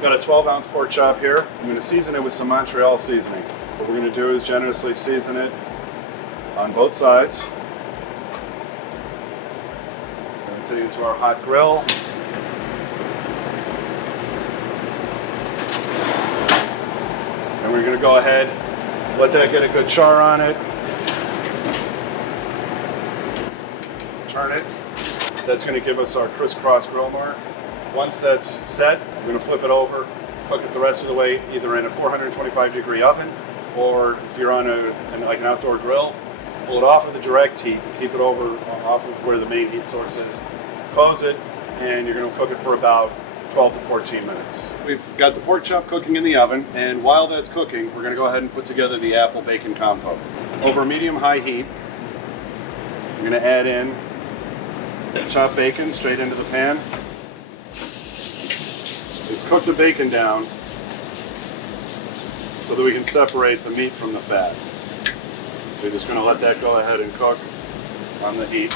Got a 12-ounce pork chop here. I'm going to season it with some Montreal seasoning. What we're going to do is generously season it on both sides. Going to take it into our hot grill. And we're going to go ahead, let that get a good char on it. Turn it. That's going to give us our crisscross grill mark. Once that's set, we're going to flip it over, cook it the rest of the way, either in a 425-degree oven, or if you're on like an outdoor grill, pull it off of the direct heat and keep it over off of where the main heat source is. Close it, and you're going to cook it for about 12 to 14 minutes. We've got the pork chop cooking in the oven, and while that's cooking, we're going to go ahead and put together the apple bacon compote. Over medium-high heat, we're going to add in chopped bacon straight into the pan. Let's cook the bacon down so that we can separate the meat from the fat. So you're just going to let that go ahead and cook on the heat.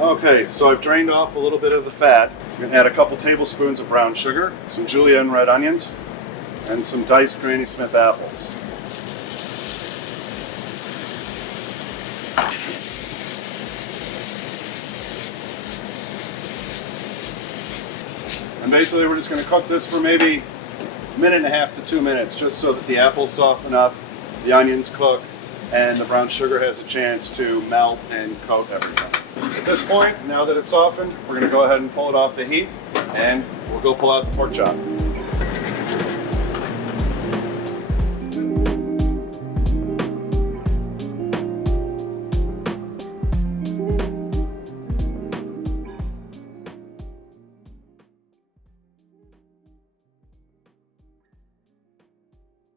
Okay, so I've drained off a little bit of the fat. I'm going to add a couple tablespoons of brown sugar, some julienne red onions, and some diced Granny Smith apples. And basically we're just going to cook this for maybe a minute and a half to 2 minutes, just so that the apples soften up, the onions cook, and the brown sugar has a chance to melt and coat everything. At this point, now that it's softened, we're going to go ahead and pull it off the heat, and we'll go pull out the pork chop.